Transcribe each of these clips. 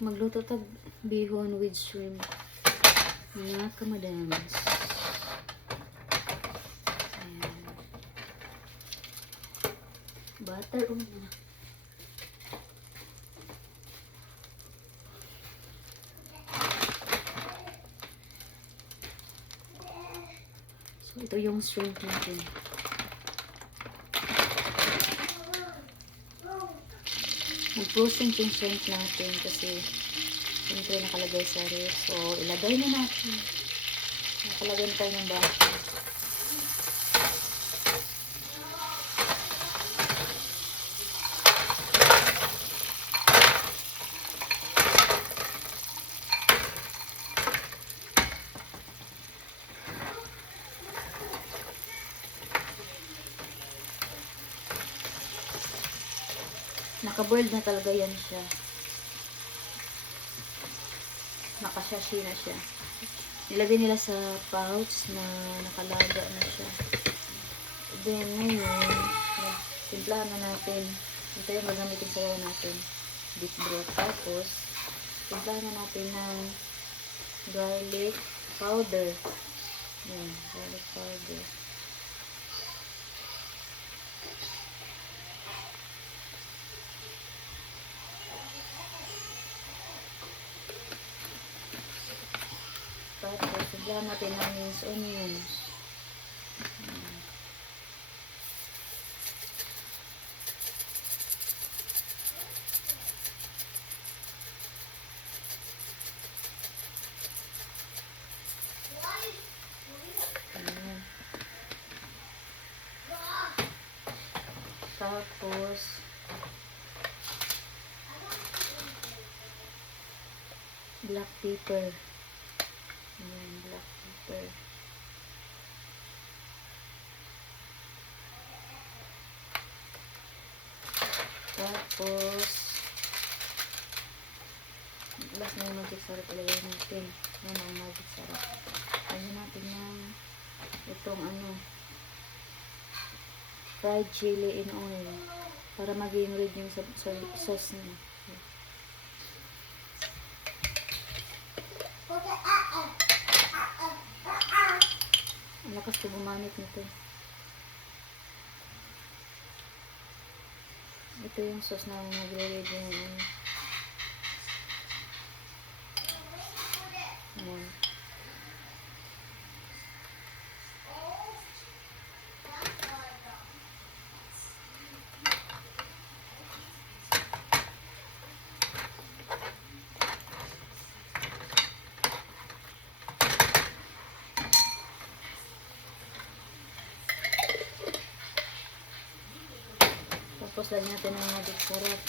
Magluto tag bihon with shrimp. Mga kamadams. Ayan. Butter na. So, ito yung shrimp natin. Mag-frozen yung shrimp natin kasi siyempre nakalagay sa ref. So, ilagay na natin. Nakalagay na tayo ng baso. Naka-boiled na talaga yan siya. Naka-sashi na siya. Nilagay nila sa pouch na nakalaga na siya. Then, ngayon, timplahan na natin. Ito yung magamitin sa natin. Beef broth. Tapos, timplahan na natin ng garlic powder. Yan, garlic powder. Tapos, timplahan natin ng minced onions. Tapos, black pepper. Ayan, black pepper. Tapos, last na yung magic syrup palagay natin. Yan ang magic syrup. Lagyan natin ng itong fried chili in oil para maging red yung sauce niya. Ang lakas ko gumamit nito. Ito yung sauce na magre-red yung ayan. Tapos lagyan natin ng magic syrup.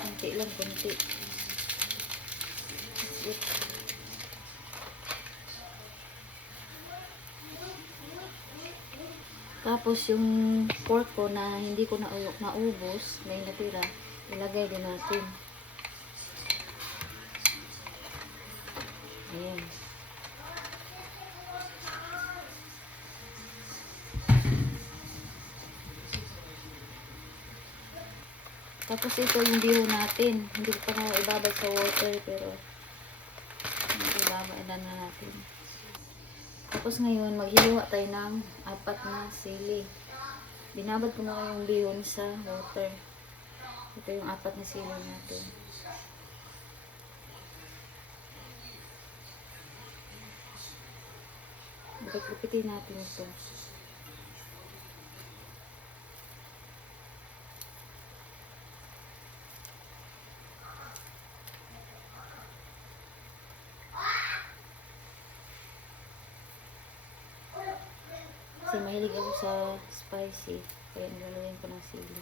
Kunti lang, kunti. That's it. Tapos yung pork ko na hindi ko naubos, may natira, ilagay din natin. Ayan. Tapos ito yung bihon natin. Hindi ko pa na ibabad sa water pero ibabad na natin. Tapos ngayon maghihiwa tayo ng 4 na sili. Binabad ko na yung bihon sa water. Ito yung 4 na sili natin. Ipitin natin ito. Kasi mahilig ako sa spicy. Kaya nilalagyan ko ng sili.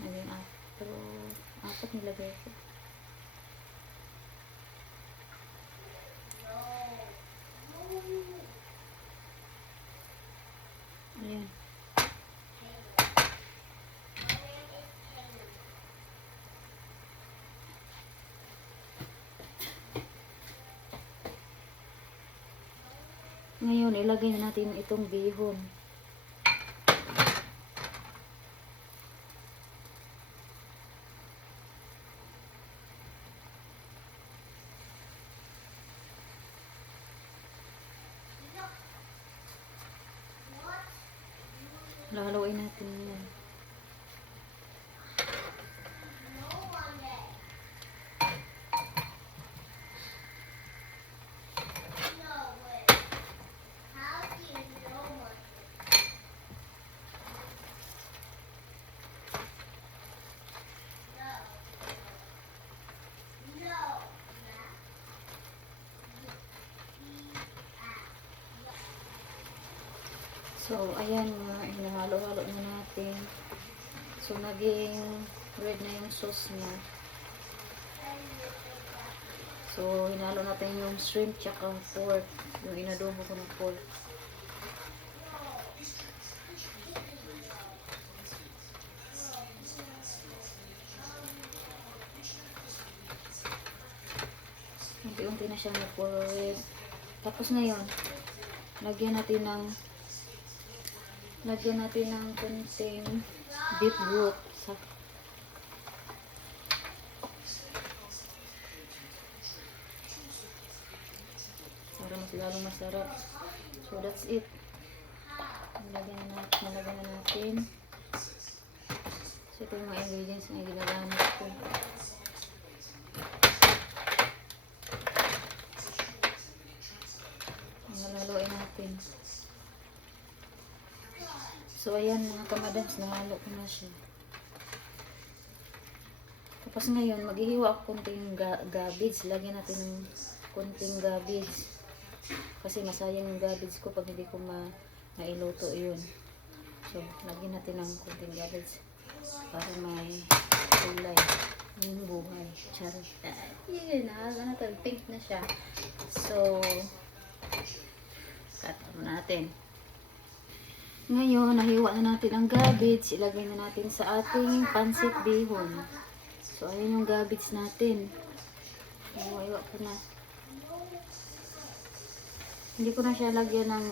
Naging 4 nilagay ko. Ayan. Ngayon, ilagay na natin itong bihon. Haluin natin yan. So, ayan nga, hinahalo-halo na natin. So, naging red na yung sauce niya. So, hinalo natin yung shrimp tsaka pork. Yung inadobo ko ng pork. Unti-unti na siyang nag-pork. Tapos ngayon, lagyan natin ng konting beef broth para mas lalong masarap. So that's it. Nalagyan na natin. So ito yung mga ingredients na ginagamit ko. Halo-haloin natin. So, ayan mga kamadams, nahalo ko na siya. Tapos ngayon, maghihiwa ako konting gabids. Lagyan natin ng konting gabids. Kasi masayang yung gabids ko pag hindi ko mailuto yun. So, lagyan natin ng konting gabids para may kulay. Yung buhay. Charot. Yun na, pink na siya. So, cut na natin. Ngayon, nahiwa na natin ang gabids. Ilagay na natin sa ating pansit bihon. So, ayan yung gabids natin. Nahiwa ko na. Hindi ko na siya lagyan ng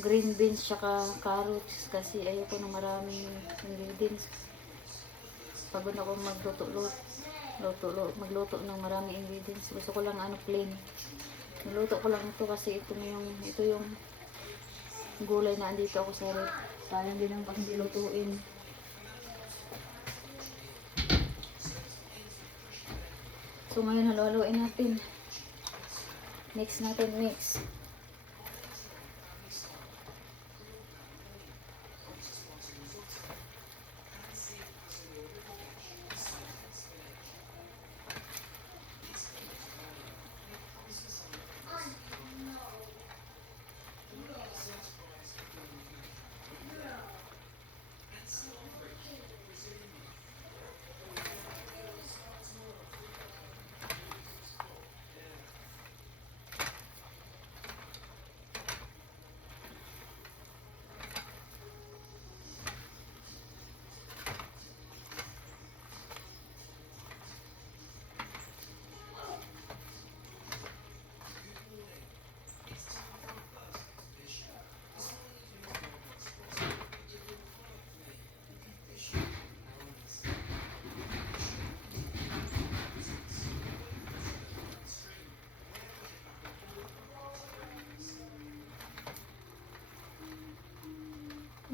green beans tsaka carrots kasi ayoko na maraming ingredients. Pagod ako magluto ng maraming ingredients. Gusto ko lang plain. Niluto ko lang ito kasi ito yung gulay na andito ako sa rep. Sayang din ang pag hindi lutuin. So ngayon halo-haloin natin. Mix natin, mix.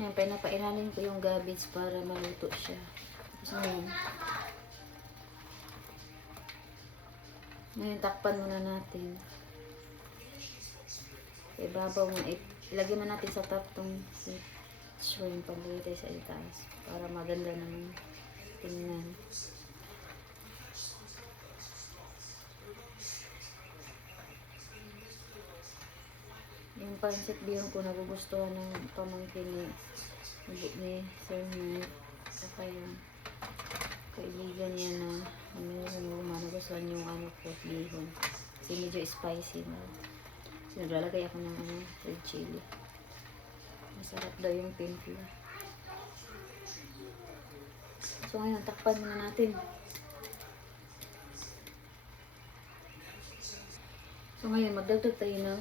Ayan, pinapairanin ko yung gabids para maluto siya. So, ngayon takpan muna natin. Ibabaw mo, ilagay mo natin sa top tong shrimp. Paglagay tayo sa itaas para maganda naman tingnan. Yung pancit bihon ko nagugustuhan ng pamangkin ni Sir Matt. Saka yung kaibigan niya na nagustuhan yung pork bihon. Kasi medyo spicy na. So, naglalagay ako ng red chili. Masarap daw yung pimpla. So ngayon, takpan muna natin. So ngayon, magdagdag tayo ng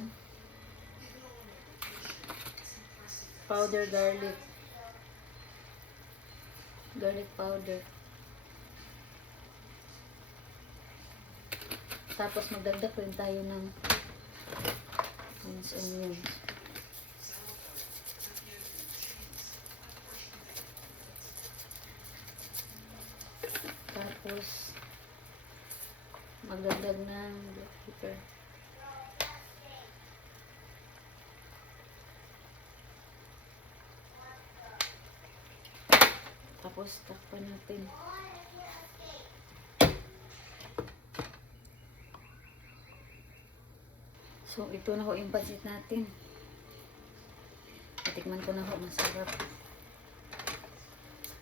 powder garlic. Garlic powder. Tapos magdagdag rin tayo ng minced onions. Tapos magdagdag ng black pepper. Tapos takpan natin. So, ito na ho yung pancit natin. Tikman ko na ho, masarap.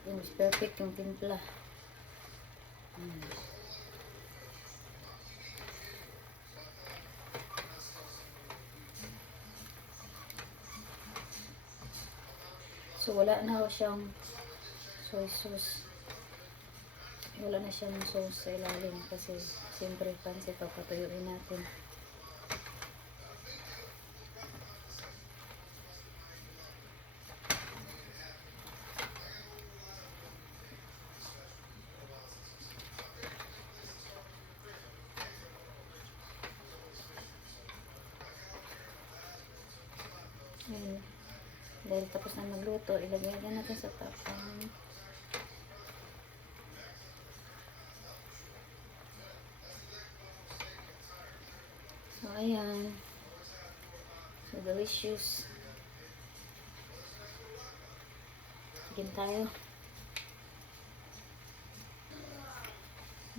Yung perfect yung timpla. So, wala na ho siyang soy sauce. Wala na siyang sauce sa ilalim kasi siyempre pancit papatuyuin natin. Ayan. Dahil tapos na magluto, ilagay na natin sa tapang. So, ayan. So, delicious. Chicken tayo.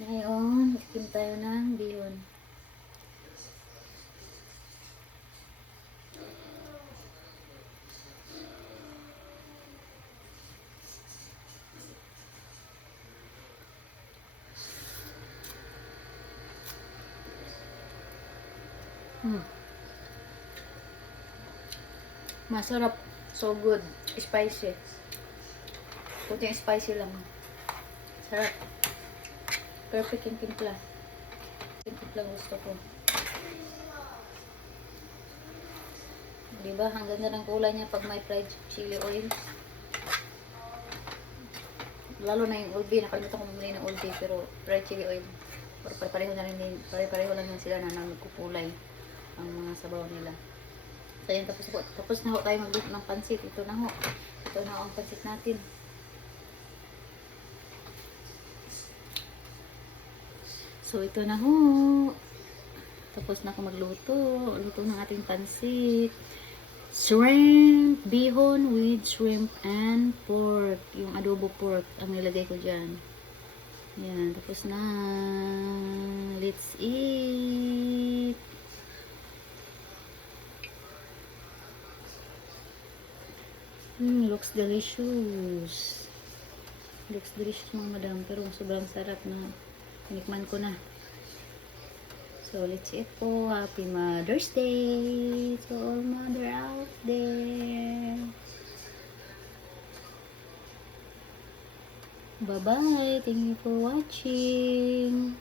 Ngayon, chicken tayo ng bihon. Masarap. So good. Spicy. Puting spicy lang. Sarap. Perfect yung timpla. Yung timpla gusto ko. Diba? Ang ganda ng kulay niya pag may fried chili oil. Lalo na yung old bay. Nakalimutan ko bumili ng old bay. Pero fried chili oil. Pare-pareho na rin. Pare-pareho lang sila na nagkukulay ang mga sabaw nila. So, yun, tapos na ho tayo magluto ng pansit. Ito na ho. Ito na ho ang pansit natin. So, ito na ho. Tapos na ako magluto. Luto ng ating pansit. Shrimp, bihon with shrimp and pork. Yung adobo pork ang nilagay ko dyan. Yan, tapos na. Let's eat. Looks delicious. Looks delicious mga madam. Pero sobrang sarap na. Tinikman ko na. So, let's eat po. Happy Mother's Day to all mother out there. Bye-bye. Thank you for watching.